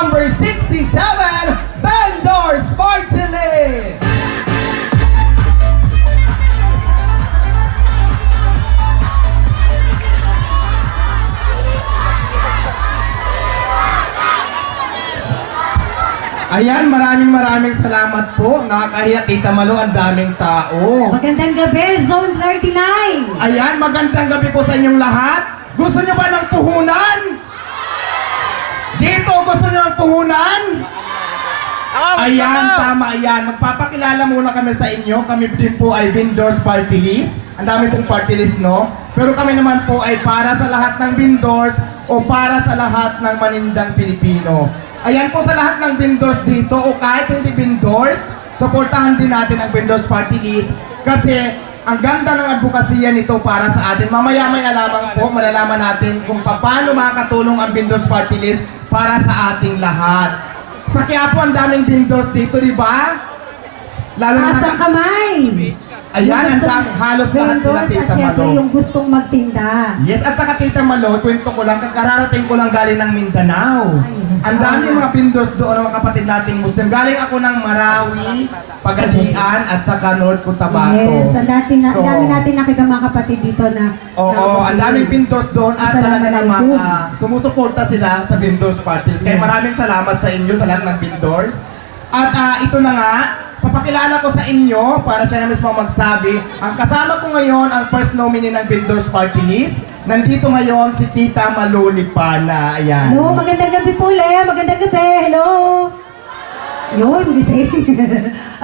number 67, Vendors Party List. Ayan, maraming salamat po. Nakakahiya, Tita Malu, ang daming tao. Magandang gabi, Zone 39! Ayan, magandang gabi po sa inyong lahat. Gusto niyo ba ng puhunan? Dito, gusto niyo ng puhunan? Ayan, tama yan. Magpapakilala muna kami sa inyo. Kami din po ay Vendors Party List. Ang dami pong party list, no? Pero kami naman po ay para sa lahat ng vendors o para sa lahat ng manindang Pilipino. Ayan po sa lahat ng vendors dito o kahit hindi vendors, supportahan din natin ang Vendors Party List kasi ang ganda ng advokasya nito para sa atin. Mamaya-maya lamang po malalaman natin kung paano makakatulong ang Vendors Party List para sa ating lahat. Sa Quiapo ang daming vendors dito, di ba? Lalo na Asang kamay! ayan, ang dami, halos lahat sila, Vendors Tita at syempre Malo. yung gustong magtinda. Yes, at saka Tita Malo, kwento ko lang, kararating ko lang galing ng Mindanao. Ay, yes. Ang dami mga vendors doon, mga kapatid nating Muslim. Galing ako ng Marawi, Pagadian, at saka North Cotabato. Yes, ang dami natin nakita mga kapatid dito na Oo, ang daming vendors doon at talaga namang Assalamualaikum. sumusuporta sila sa vendors parties. Kaya maraming salamat sa inyo, sa lahat ng vendors. At ito na nga, papakilala ko sa inyo para siya na mismo magsabi. Ang kasama ko ngayon, ang first nominee ng Vendors Party List. Nandito ngayon si Tita Malu Lipana. Ayan. Hello, magandang gabi po, Lea. Magandang gabi. Hello. Yun, hindi say.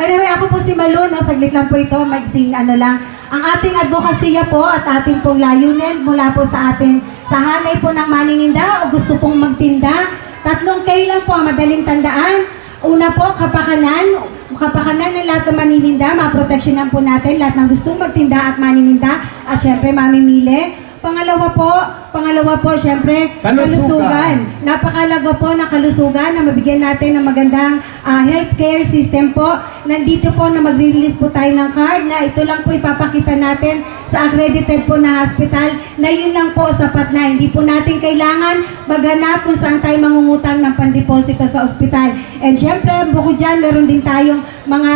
Anyway, ako po si Malu, no? Saglit lang po ito, magsing ano lang. Ang ating advokasya po at ating pong layunin mula po sa atin, sa hanay po ng manininda o gusto pong magtinda. 3 K lang po, madaling tandaan. Una po, kapakanan ng lahat ng manininda, maproteksyonan po natin lahat ng gustong magtinda at manininda at syempre mamimili. Pangalawa po, syempre, kalusugan. Napakalaga po ng kalusugan na mabigyan natin ng magandang healthcare system po. Nandito po na magre-release po tayo ng card na ito lang po ipapakita natin sa accredited po na hospital na yun lang po sapat na. Hindi po natin kailangan maghanap kung saan tayo mangungutang ng pandeposito sa ospital. And syempre, bukod dyan, meron din tayong mga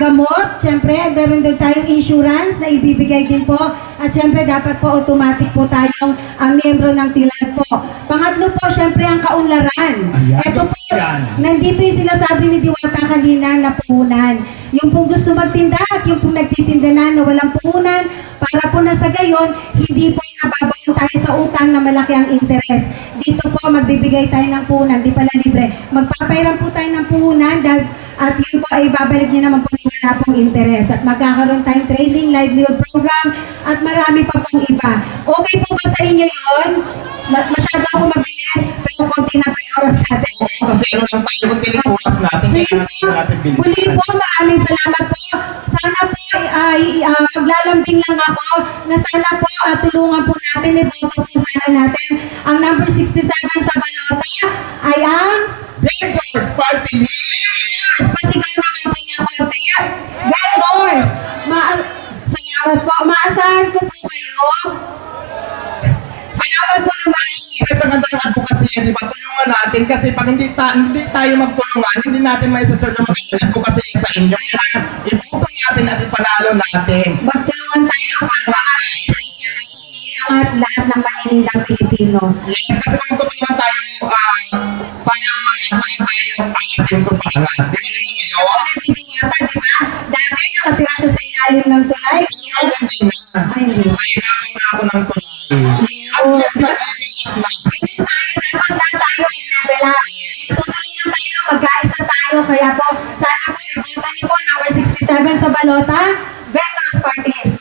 gamot. Syempre, meron din tayong insurance na ibibigay din po. At syempre, dapat po automatic po tayong miyembro ng PhilHealth po. Pangatlo po, syempre, ang kaunlaran. Ayan, Ito po, gusto yan. nandito yung sinasabi ni Diwata kanina na puhunan. Yung pong gusto magtinda at yung pong nagtitinda na walang puhunan, para po na sa gayon, hindi po nababaon tayo sa utang na malaki ang interes. Dito po, magbibigay tayo ng puhunan, di pala libre. Magpapairam po tayo ng puhunan at yun po ay babalik nyo naman po na wala pong interes. At magkakaroon tayong training, livelihood program, at marami pa pong iba. Okay po ba sa inyo yun? Masyado ako mabilis, pero konti na pa yung oras natin. Kasi ano lang tayo kung pinikulas natin. So Kaya yun natin po, natin bilisan. muli po, maraming salamat po. Sana po, maglalambing lang ako na sana po tulungan po natin, iboto po sana natin. Ang number 67 sa balota ay ang Vendors Party List! Pasigaw naman po niya konti. Vendors! Salamat po. Maasahan ko po kayo. Salamat po naman. Kasi sa ganda ng advokasya, di ba, tulungan natin kasi pag hindi tayo magtulungan, hindi natin mai-serve na magandang advokasya sa inyo. Kailangan iboto natin at ipanalo natin. Magtulungan tayo para at lahat ng maninindang Pilipino. Yes, kasi magtutulungan tayo para lahat tayo asenso pangat. Di ba yun yung Ako nagtitiwata, di ba? Dati nakatira siya sa ilalim ng tulay. Ngayon, hindi na. Ay, hindi. Sa ibabaw na ako ng tulay. At least na living up na. Hindi tayo, dapat na tayo mag-level up. Magtutulungan tayo, mag-aisa tayo. Kaya po, sana po, ibutan niyo po, number 67 sa balota, Vendors Party List.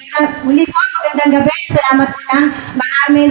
Muli po, magandang gabi. Salamat po ng marami.